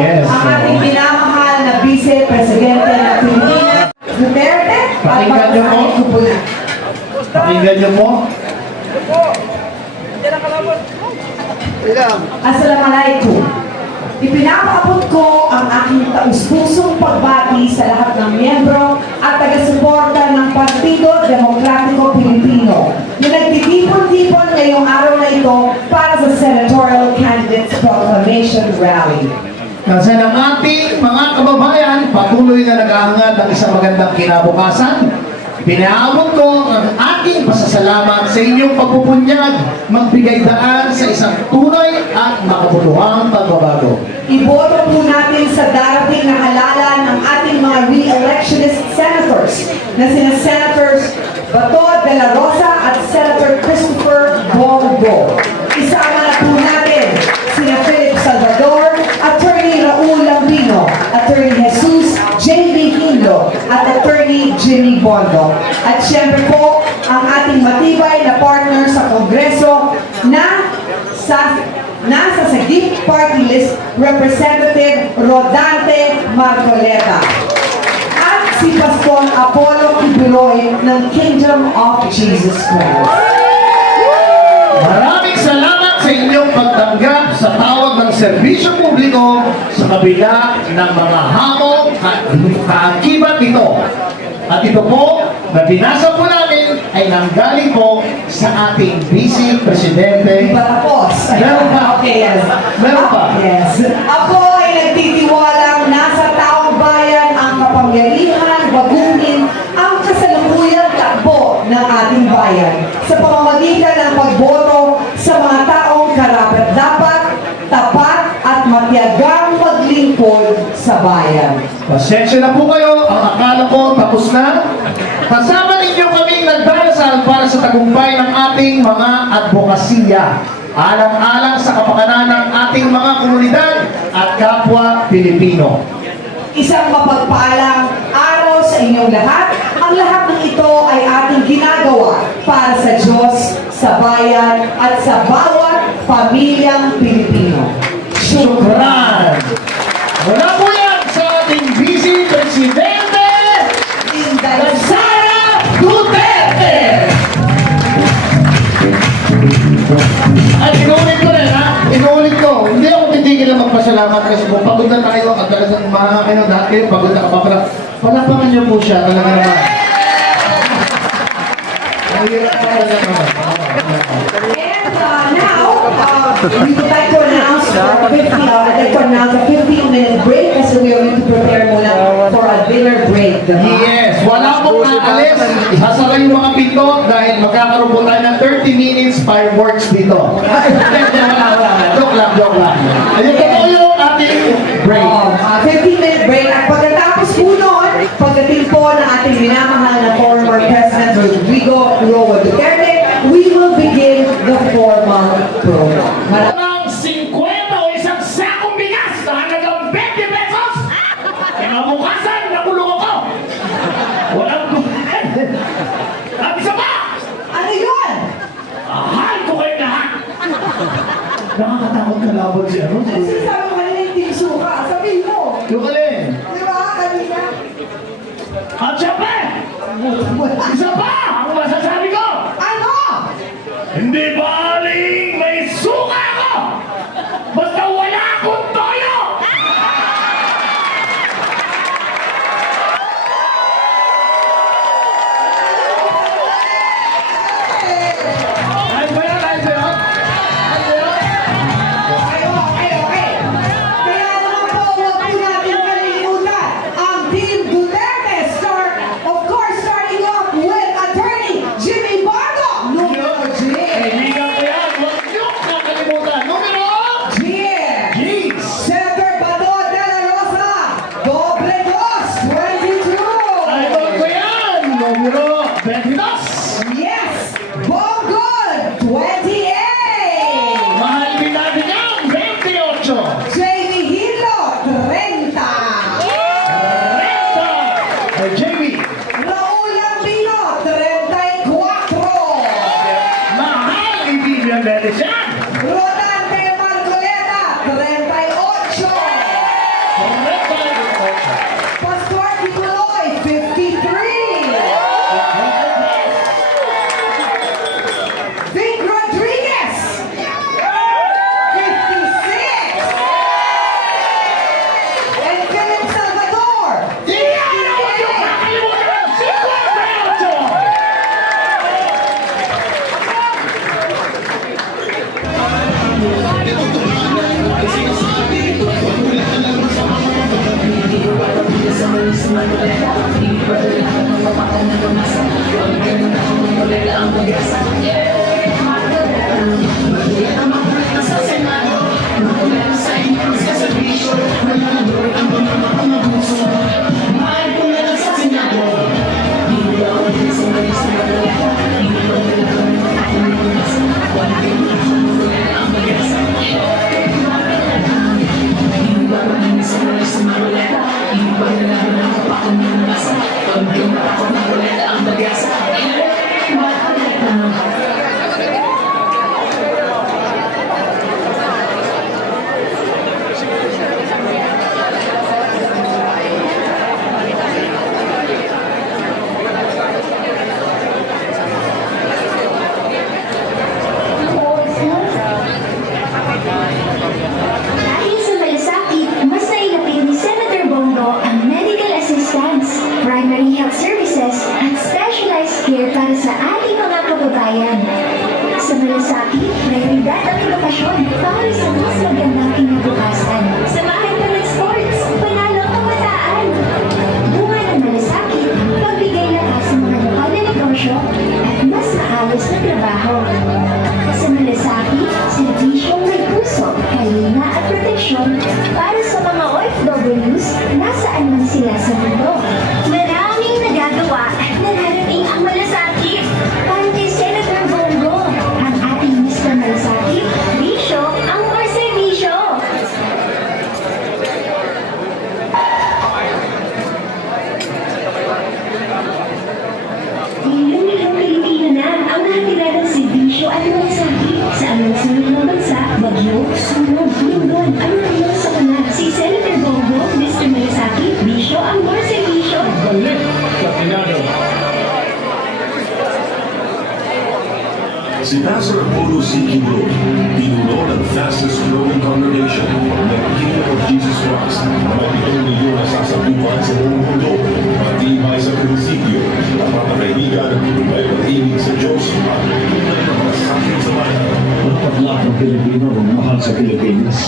Yes, ang ating minamahal na Vice Presidente ng Pilipinas, Duterte. Pakinggan niyo po. Pakinggan niyo po. Assalamualaikum. Ipinapaabot ko ang aking taus-pusong pagbati sa lahat ng miyembro at taga-suporta ng Partido Demokratiko Pilipino na nagtitipon-tipon ngayong araw na ito para sa Senatorial Candidates Proclamation Rally. Kasi ng ating mga kababayan, patuloy na nag-aangad ng isang magandang kinabukasan. Pinaabot ko ang aking pasasalamat sa inyong pagpupunyag, magbigay daan sa isang tunay at makabuluhang pagbabago. Iboto po natin sa darating na halalan ng ating mga re-electionist senators na sina Senators Bato de la Rosa at Senator Christopher Bongo. Isama na po natin sina Philip Salvador, Attorney Raul Lambino, Attorney Jesus J.B. Hinlo, at Attorney Jimmy Bondo. At syempre po, ang ating matibay na partner sa Kongreso na nasa sa gift party list, Representative Rodante Marcoleta. At si Pastor Apollo Kibuloy ng Kingdom of Jesus Christ. Maraming salamat sa inyong pagtanggap sa tawag ng serbisyo publiko sa kabila ng mga hamon at kaakibat nito. At ito po, na binasa po namin ay nanggaling po sa ating Vice Presidente. Patapos. Meron pa? Okay, yes. Meron pa? Yes. Ako ay nagtitiwalang nasa taong bayan ang kapangyarihan, baguhin ang kasalukuyang takbo ng ating bayan sa pamamagitan ng pagboto sa mga taong karapat-dapat, tapat at matiyagang maglingkod sa bayan. Pasensya na po kayo, ang akala ko tapos na. Kasama ninyo kaming nagdarasal para sa tagumpay ng ating mga advokasya. Alang-alang sa kapakanan ng ating mga komunidad at kapwa Pilipino. Isang mapagpaalang araw sa inyong lahat. Ang lahat ng ito ay ating ginagawa para sa Diyos, sa bayan, at sa bawat pamilyang Pilipino. Shukran! Wala po yan sa ating Vice Presidente, Inday Sara Duterte! At inuulit ko rin ha, inuulit ko, hindi ako titigil na magpasalamat kasi kung pagod na tayo at talagang mga kayo lahat kayo, pagod na kapapala. Palapangan niyo po siya, talaga naman. And now, we would like to announce a 15-minute break kasi we are going to prepare muna for a dinner break. Yes, wala pong aalis. Sasara yung mga pinto dahil magkakaroon po tayo ng 30 minutes fireworks dito. Joke lang, joke lang. Ayun po yung ating break. 15-minute break. At pagkatapos po noon, pagdating po ng ating minamahal na former President Rodrigo Roa Duterte, we will begin the formal program. Ng 50 o isang sakong bigas na halagang 20 pesos. Kinabukasan, nakulong ako. Walang kumain. At isa pa, Ano yun? ahal ko kayo lahat. Nakakatakot ka labag si ano? Kasi sabi ko kanina yung team suka. Sabihin mo. Yung alin? Di ba? Kanina. At syempre, isa pa ang masasabi ko. Ano? Hindi baling may suka ako! Basta wala akong toyo! Ayos ba yan? Ayos ba yan? Ayos ba yan? Okay. Kaya naman po, huwag po natin kalilimutan ang Team Duterte. Of course, starting off with Attorney Jimmy Dahil sa malasakit, mas nailapit ni Senator Bongo ang medical assistance, primary health services, at specialized care para sa ating mga kababayan. Sa malasakit, prioridad ang edukasyon para sa mas magandang kinabukasan. Samahan ka ng sports, panalo ang kabataan. Bunga ng malasakit, pagbigay lakas sa mga lokal na negosyo at mas maayos na trabaho. Sa malasakit, serbisyong may puso, kalina at proteksyon para sa mga OFWs nasaan man sila sa mundo. Maraming nagagawa at nararating ang malasakit. Para kay Senator Bongo, ang ating Mr. Malasakit, bisyo ang more serbisyo. Milyon-milyong Pilipino na ang nakakilala ng serbisyo at malasakit sa anong sunod ng bansa, bagyo, sunog, lindol, ang nangyong sa kanal. Si Senator Bongo, Mr. Malasakit, bisyo ang more serbisyo. Balik sa Senado. Si Pastor Apollo C. Kimbrough, pinuno ng fastest growing congregation ng Kingdom of Jesus Christ na may 7 milyon na sasabuhan sa buong mundo. Matibay sa prinsipyo at mga kaibigan may pag-ibig sa Diyos at tunay na malasakit sa bayan. Magpaglaak ng Pilipino, mahal sa Pilipinas.